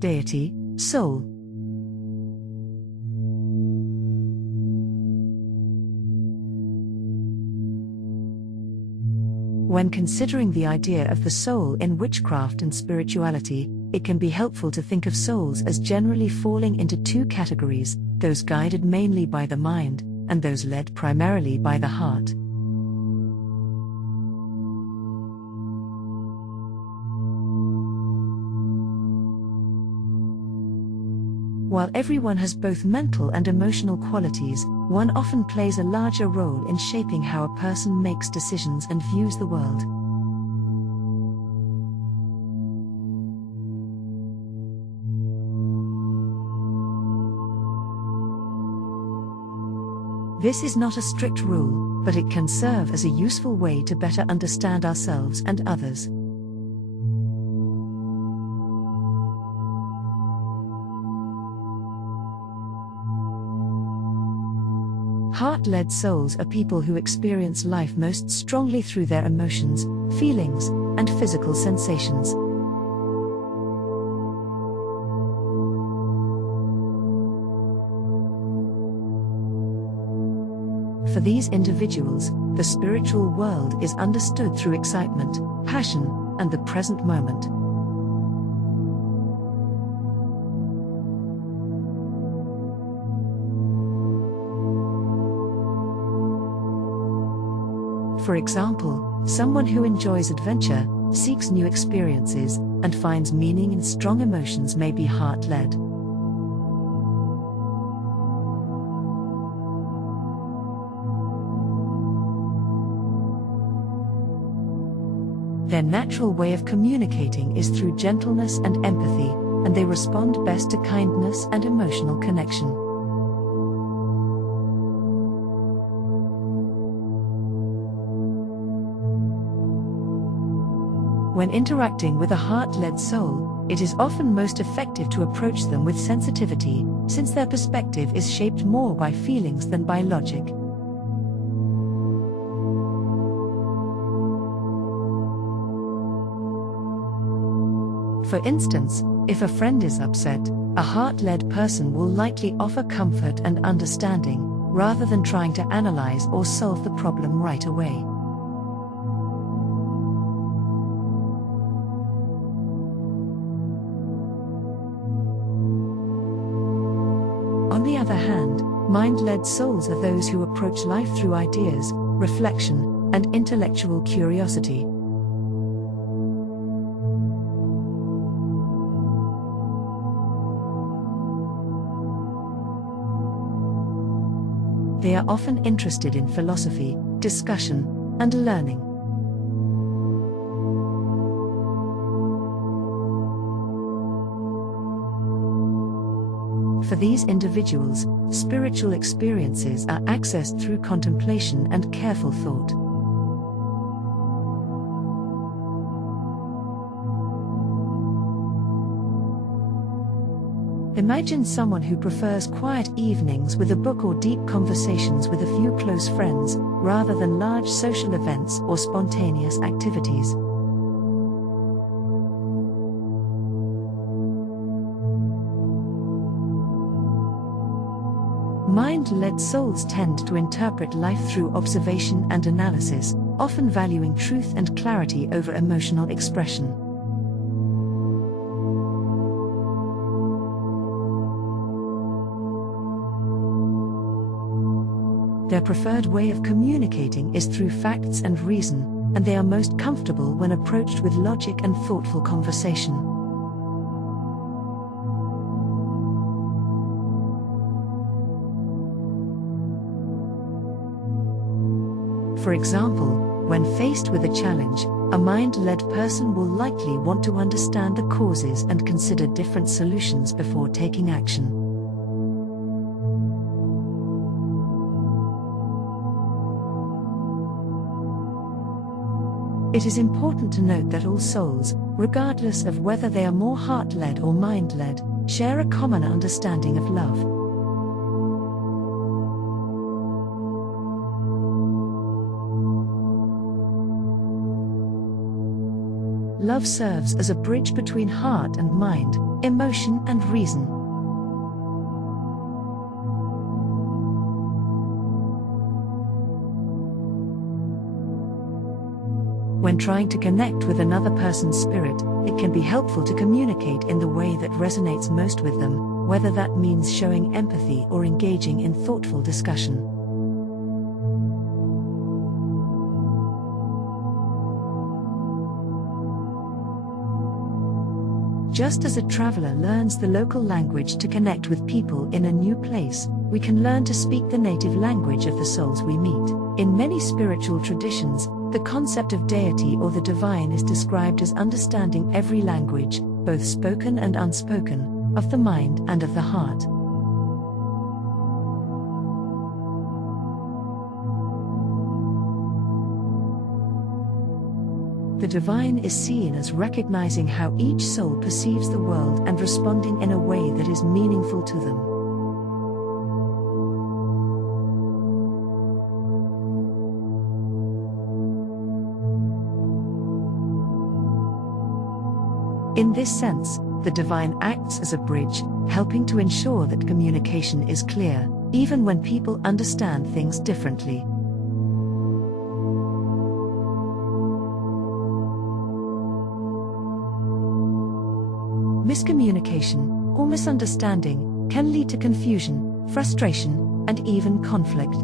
Deity, soul. When considering the idea of the soul in witchcraft and spirituality, it can be helpful to think of souls as generally falling into two categories: those guided mainly by the mind, and those led primarily by the heart. While everyone has both mental and emotional qualities, one often plays a larger role in shaping how a person makes decisions and views the world. This is not a strict rule, but it can serve as a useful way to better understand ourselves and others. Heart-led souls are people who experience life most strongly through their emotions, feelings, and physical sensations. For these individuals, the spiritual world is understood through excitement, passion, and the present moment. For example, someone who enjoys adventure, seeks new experiences, and finds meaning in strong emotions may be heart-led. Their natural way of communicating is through gentleness and empathy, and they respond best to kindness and emotional connection. When interacting with a heart-led soul, it is often most effective to approach them with sensitivity, since their perspective is shaped more by feelings than by logic. For instance, if a friend is upset, a heart-led person will likely offer comfort and understanding, rather than trying to analyze or solve the problem right away. On the other hand, mind-led souls are those who approach life through ideas, reflection, and intellectual curiosity. They are often interested in philosophy, discussion, and learning. For these individuals, spiritual experiences are accessed through contemplation and careful thought. Imagine someone who prefers quiet evenings with a book or deep conversations with a few close friends, rather than large social events or spontaneous activities. Mind-led souls tend to interpret life through observation and analysis, often valuing truth and clarity over emotional expression. Their preferred way of communicating is through facts and reason, and they are most comfortable when approached with logic and thoughtful conversation. For example, when faced with a challenge, a mind-led person will likely want to understand the causes and consider different solutions before taking action. It is important to note that all souls, regardless of whether they are more heart-led or mind-led, share a common understanding of love. Love serves as a bridge between heart and mind, emotion, and reason. When trying to connect with another person's spirit, it can be helpful to communicate in the way that resonates most with them, whether that means showing empathy or engaging in thoughtful discussion. Just as a traveler learns the local language to connect with people in a new place, we can learn to speak the native language of the souls we meet. In many spiritual traditions, the concept of deity or the divine is described as understanding every language, both spoken and unspoken, of the mind and of the heart. The divine is seen as recognizing how each soul perceives the world and responding in a way that is meaningful to them. In this sense, the divine acts as a bridge, helping to ensure that communication is clear, even when people understand things differently. Miscommunication, or misunderstanding, can lead to confusion, frustration, and even conflict.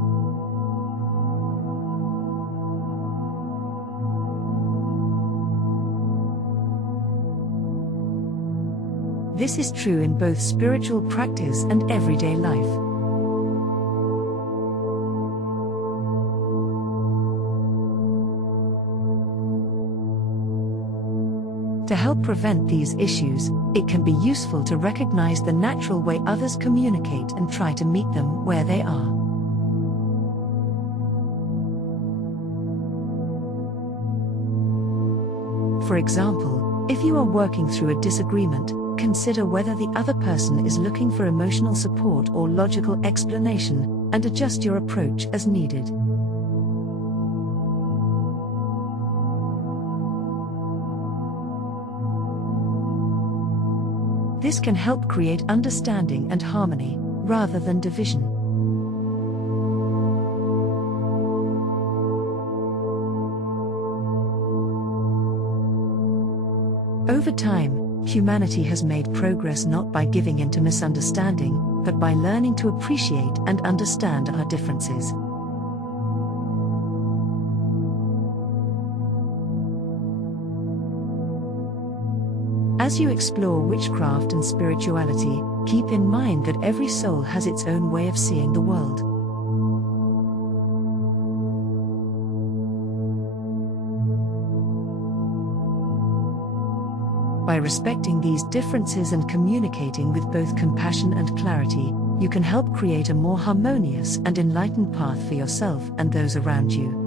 This is true in both spiritual practice and everyday life. To help prevent these issues, it can be useful to recognize the natural way others communicate and try to meet them where they are. For example, if you are working through a disagreement, consider whether the other person is looking for emotional support or logical explanation, and adjust your approach as needed. This can help create understanding and harmony, rather than division. Over time, humanity has made progress not by giving in to misunderstanding, but by learning to appreciate and understand our differences. As you explore witchcraft and spirituality, keep in mind that every soul has its own way of seeing the world. By respecting these differences and communicating with both compassion and clarity, you can help create a more harmonious and enlightened path for yourself and those around you.